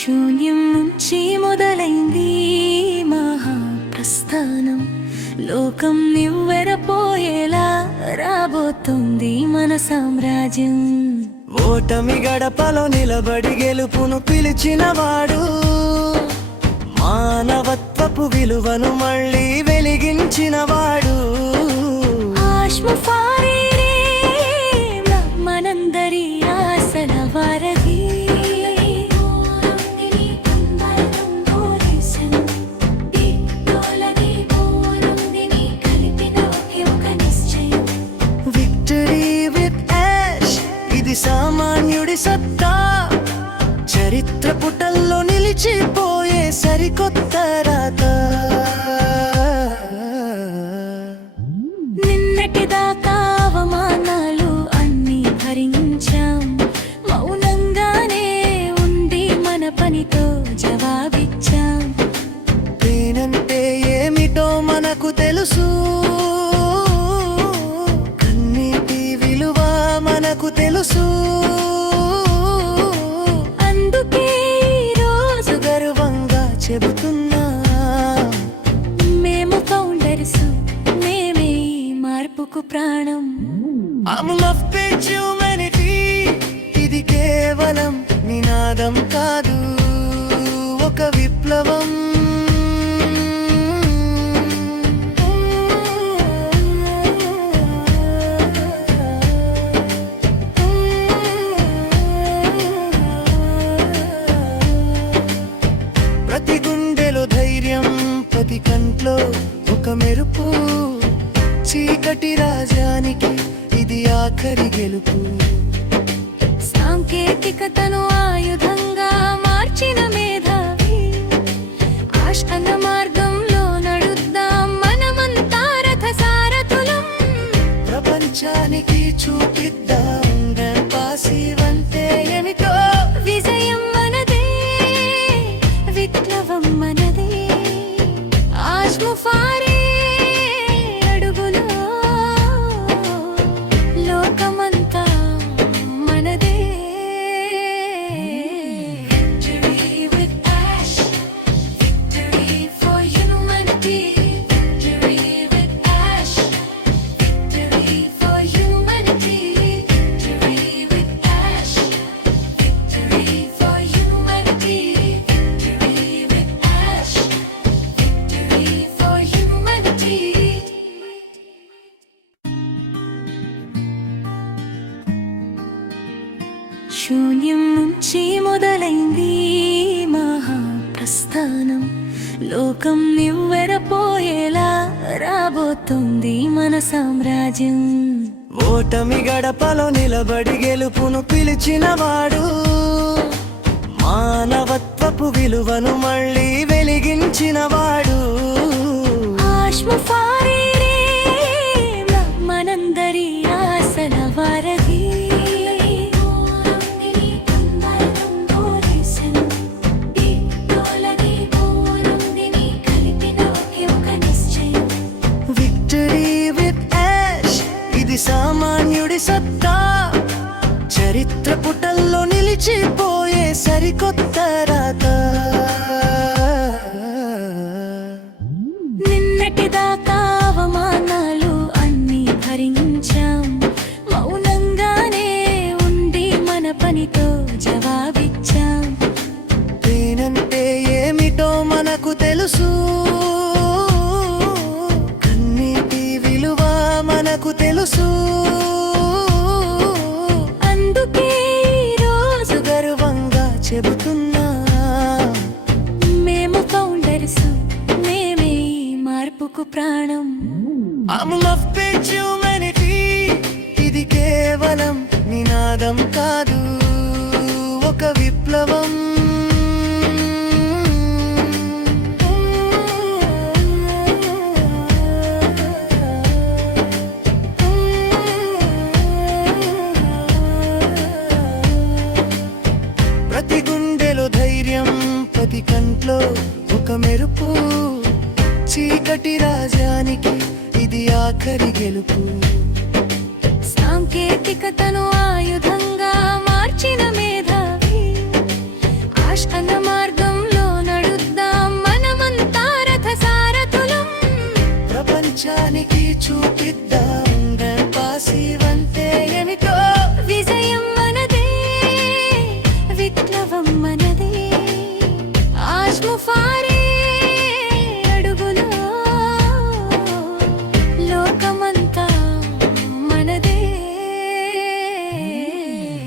శూన్యం నుంచి మొదలైంది మహాప్రస్థానం. లోకం నివ్వెరపోయేలా రాబోతుంది మన సామ్రాజ్యం. ఓటమి గడపలో నిలబడి గెలుపును పిలిచినవాడు, మానవత్వపు విలువను మళ్ళీ వెలిగించినవాడు. మనందరి ఆశల వారధి. విక్టరీ విత్ యాష్ ఇది సామాన్యుడి సత్తా, చరిత్ర పుటల్లో నిలిచిపోయే సరికొత్త రాత. నిన్నటిదాకా అవమానాలు అన్నీ భరించాం, మౌనంగానే ఉండి మన పనితో జవాబిచ్చాం. పేనంటే ఏమిటో మనకు తెలుసు, కన్నీటి విలువ మనకు తెలుసు. అందుకే ఈరోజు గర్వంగా చెబుతున్నా, మేము ఫౌండర్స్, మేమే ఈ మార్పుకు ప్రాణం. అమూల్ ఆఫ్ పేజ్ హ్యూమానిటీ ఇది కేవలం నినాదం కాదు, ఒక విప్లవం. ప్రతి గుండెలో ధైర్యం, ప్రతి కంట్లో ఒక మెరుపు. చీకటి రాజానికి ఇది ఆఖరి గెలుపు. సాంకేతికతను ఆయుధంగా మార్చిన మేధావి, ఆశ అన్న మార్గంలో నడుద్దాం మనమంతా రథ సారథులం. ప్రపంచానికి చూపిద్దాం పాసివంతే ఏమిటో. విజయం మనదే, విప్లవం మనదే. ఆజ్ముఫారే అడుగులో లోకమంతా మనదే. Victory with ash, victory for humanity. Victory with ash, victory for humanity. Victory with ash, victory for humanity. Victory with ash, victory for humanity. శూన్యం నుంచి మొదలైంది మహాప్రస్థానం. లోకం నివ్వెరపోయేలా రాబోతుంది మన సామ్రాజ్యం. ఓటమి గడపలో నిలబడి గెలుపును పిలిచినవాడు, మానవత్వపు విలువను మళ్ళీ వెలిగించినవాడు. మనందరి ఆశల వారధి. విక్టరీ విత్ యాష్ ఇది సామాన్యుడి సత్తా, చరిత్ర పుటల్లో నిలిచిపోయే సరికొత్త రాత. నిన్నటిదాకా అవమానాలు అన్నీ భరించాం, మౌనంగానే ఉండి మన పనితో జవాబిచ్చాం. పేనంటే ఏమిటో మనకు తెలుసు, కన్నీటి విలువ మనకు తెలుసు. అందుకే ఈరోజు గర్వంగా చెబుతున్నా, మేము ఫౌండర్స్, మేమే ఈ మార్పుకు ప్రాణం. అమూల్ ఆఫ్ పేజ్ హ్యూమానిటీ ఇది కేవలం నినాదం కాదు, ఒక విప్లవం. ప్రతి గుండెలో ధైర్యం, ప్రతి కంట్లో ఒక మెరుపు. చీకటి రాజానికి ఇది ఆఖరి గెలుపు. సాంకేతికతను ఆయుధంగా మార్చిన మేధావి, ఆశ అన్న ప్రపంచానికి చూపిద్దాం పాసివంతే ఏమిటో. విజయం మనదే, విప్లవం మనదే, ఆజ్ ముఫారే అడుగులో లోకమంతా మనదే.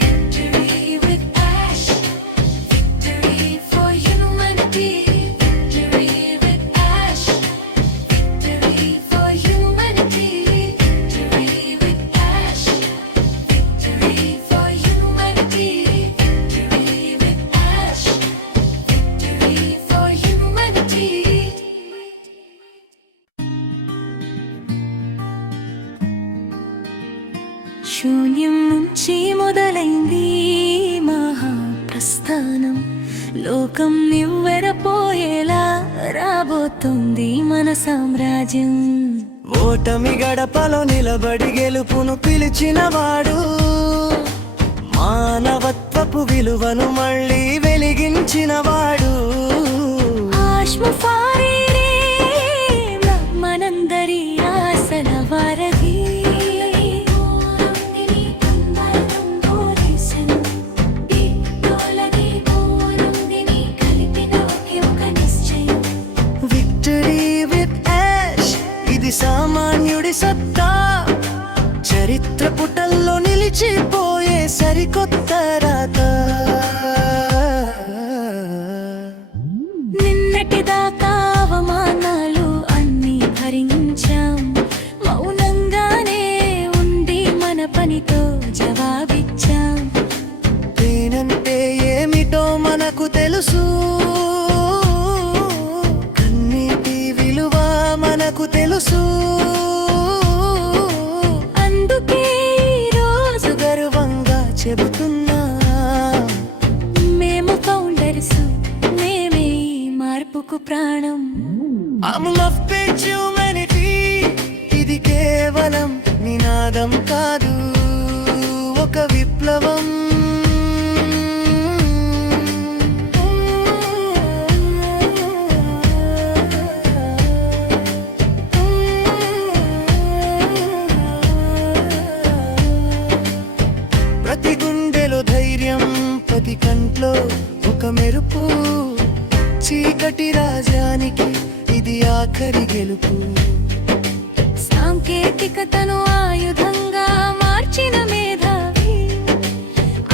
Victory with ash, victory for humanity. Victory with ash, victory for humanity. Victory with ash, victory for humanity. Victory with ash, victory for humanity. శూన్యం నుంచి మొదలైంది మహాప్రస్థానం, లోకం నివ్వెరపోయేలా రాబోతుంది మన సామ్రాజ్యం. ఓటమి గడపలో నిలబడి గెలుపును పిలిచినవాడు, మానవత్వపు విలువను మళ్ళీ వెలిగించినవాడు. ఆజ్ ముఫారే మనందరి ఆశల వారధి. విక్టరీ విత్ యాష్, ఇది సామాన్యుడి సత్తా, చరిత్ర పుటల్లో నిలిచిపోయే సరికొత్త రాత. నిన్నటిదాకా అవమానాలు అన్నీ భరించాం, మౌనంగానే ఉండి మన పనితో జవాబిచ్చాం. నేనంటే ఏమిటో మనకు తెలుసు, కన్నీటి విలువ మనకు తెలుసు. అందుకే ఈరోజు గర్వంగా చెబుతున్నా, మేము ఫౌండర్స్, మేమే ఈ మార్పుకు ప్రాణం. అమ్లఫ్పేజ్ హ్యూమనిటీ, ఇది కేవలం నినాదం కాదు, ఒక విప్లవం. ప్రతి గుండెలో ధైర్యం, ప్రతి కంట్లో ఒక మెరుపు, చీకటి రాజ్యానికి ఇది ఆఖరి గెలుపు. సాంకేతికతను ఆయుధంగా మార్చిన మేధావి,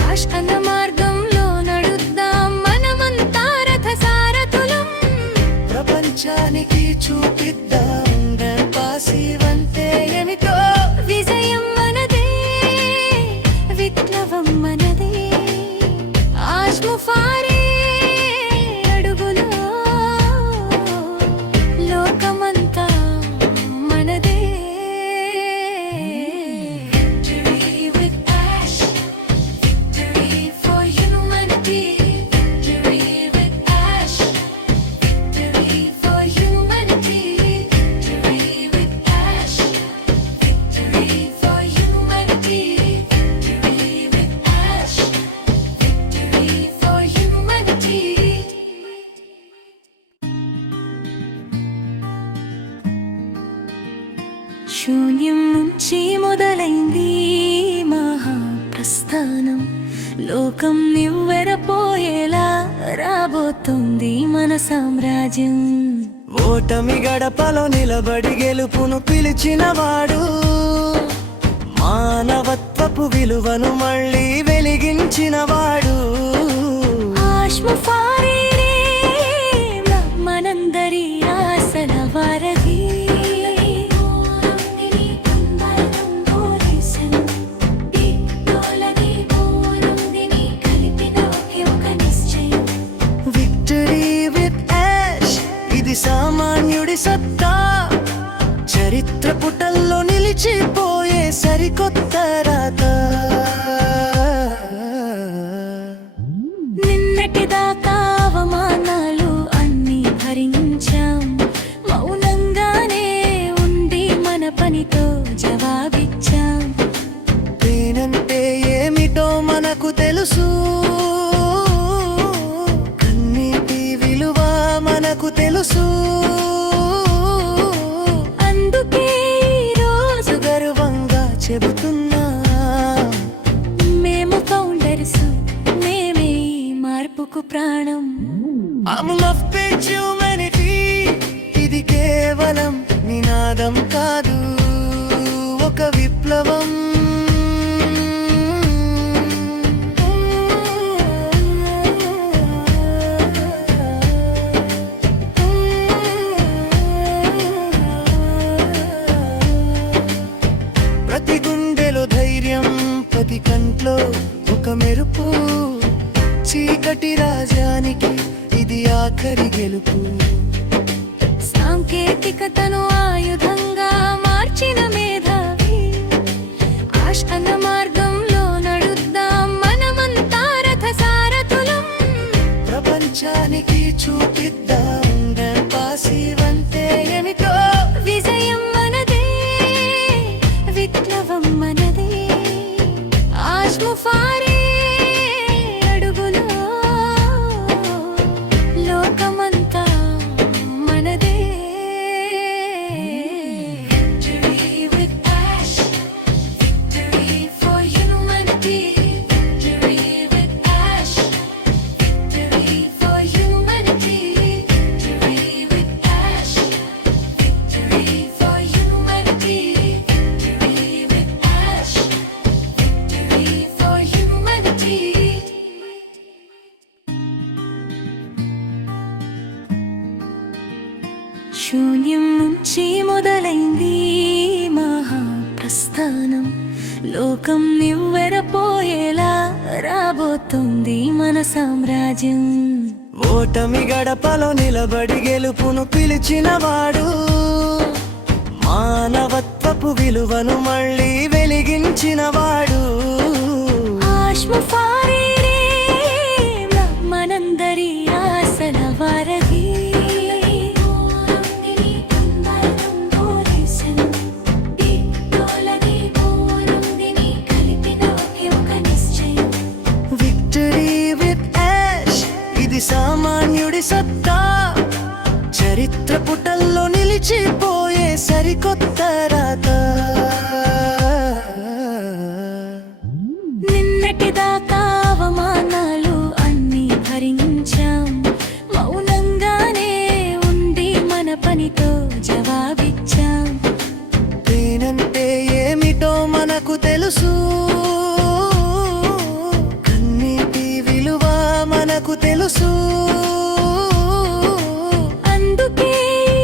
ఆశ అన్న మార్గంలో నడుద్దాం మనమంతా రథ సారథులం. ప్రపంచానికి చూపిద్దాం పాసివంతే ఏమిటో. విజయం మనదే, విప్లవం మనదే, ఆజ్ ముఫారే అడుగులో లోకమంతా మనదే. Victory with ash, victory for humanity. Victory with ash, victory for humanity. Victory with ash, victory for humanity. Victory with ash, victory for humanity. శూన్యం నుంచి మొదలైంది మహాప్రస్థానం, లోకం నివ్వెరపోయేలా రాబోతుంది మన సామ్రాజ్యం. ఓటమి గడపలో నిలబడి గెలుపును పిలిచినవాడు, మానవత్వపు విలువను మళ్ళీ వెలిగించినవాడు. ఆజ్ ముఫారే మనందరి ఆశల వారధి. విక్టరీ విత్ యాష్, ఇది సామాన్యుడి సత్తా, చరిత్ర పుటల్లో నిలిచిపోయే సరికొత్త రాత. నిన్నటిదాకా అవమానాలు అన్నీ భరించాం, మౌనంగానే ఉండి మన పనితో జవాబిచ్చాం. నేనంటే ఏమిటో మనకు తెలుసు, కన్నీటి విలువ మనకు తెలుసు. అందుకే నినాదం కాదు, ఒక విప్లవం. ప్రతి గుండెలో ధైర్యం, ప్రతి కంట్లో ఒక మెరుపు. చీకటి రాజ్యానికి ఇది ఆఖరి గెలుపు. సాంకేతికతను ఆయుధంగా మార్చిన మేధావి, ఆశ అన్న మార్గంలో నడుద్దాం మనమంతా రథ సారథులం. ప్రపంచానికి చూపిద్దాం పాసివంతే ఏమిటో. విజయం మనదే, విప్లవం మనదే, ఆజ్ముఫారే అడుగులో లోకమంతా మనదే. Victory with ash, victory for humanity. Victory with ash, victory for humanity. Victory with ash, victory for humanity. Victory with ash, victory for humanity. శూన్యం నుంచి మొదలైంది మహాప్రస్థానం. లోకం నివ్వెరపోయేలా రాబోతుంది మన సామ్రాజ్యం. ఓటమి గడపలో నిలబడి గెలుపును పిలిచినవాడు, మానవత్వపు విలువను మళ్ళీ వెలిగించినవాడు. ఆజ్ముఫారే మనందరి ఆశల వారధి. విక్టరీ విత్ యాష్ ఇది సామాన్యుడి సత్తా. చరిత్ర పుటల్లో నిలిచిపోయే సరికొత్త రాత. నిన్నటిదాకా అవమానాలు అన్నీ భరించాం, మౌనంగానే ఉండి మన పనితో జవాబిచ్చాం. పేనంటే ఏమిటో మనకు తెలుసు, కన్నీటి విలువ మనకు తెలుసు. అందుకే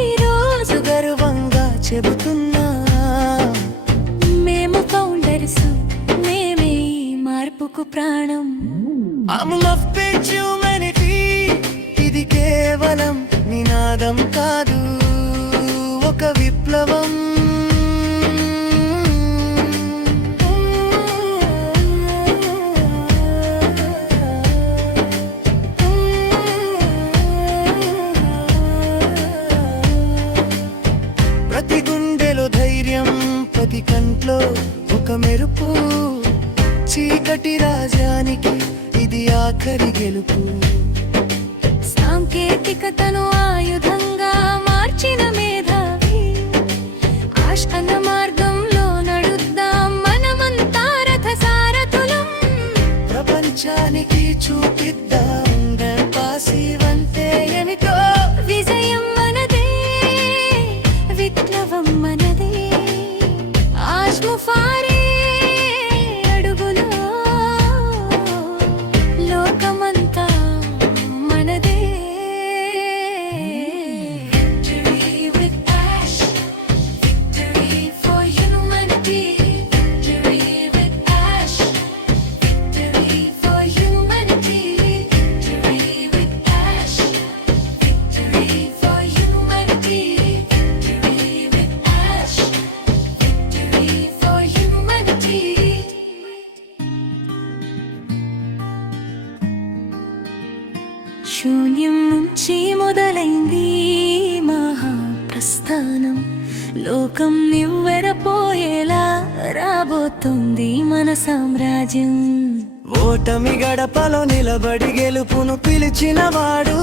ఈరోజు గర్వంగా చెబుతున్నా, మేము ఫౌండర్స్, మేమే ఈ మార్పుకు ప్రాణం. I'm love page humanity. ఇది కేవలం నినాదం కాదు, ఒక విప్లవం. ప్రతి గుండెలో ధైర్యం, ప్రతి కంట్లో ఒక మెరుపు. చీకటి రాజ్యానికి ఇది ఆఖరి గెలుపు. సాంకేతికతను ఆయుధంగా మార్చిన మేధావి, ఆశ అన్న మార్గంలో నడుద్దాం మనమంతా రథ సారథులం. ప్రపంచానికి చూపిద్దాం పాసివంతే ఏమిటో. విజయం మనదే, విప్లవం మనదే, ఆజ్ముఫారే అడుగులో లోకమంతా మనదే. Victory with ash, victory for humanity. Victory with ash, victory for humanity. Victory with ash, victory for humanity. Victory with ash, victory for humanity. శూన్యం నుంచి మొదలైంది మహాప్రస్థానం. లోకం నివ్వెరపోయేలా రాబోతుంది మన సామ్రాజ్యం. ఓటమి గడపలో నిలబడి గెలుపును పిలిచినవాడు,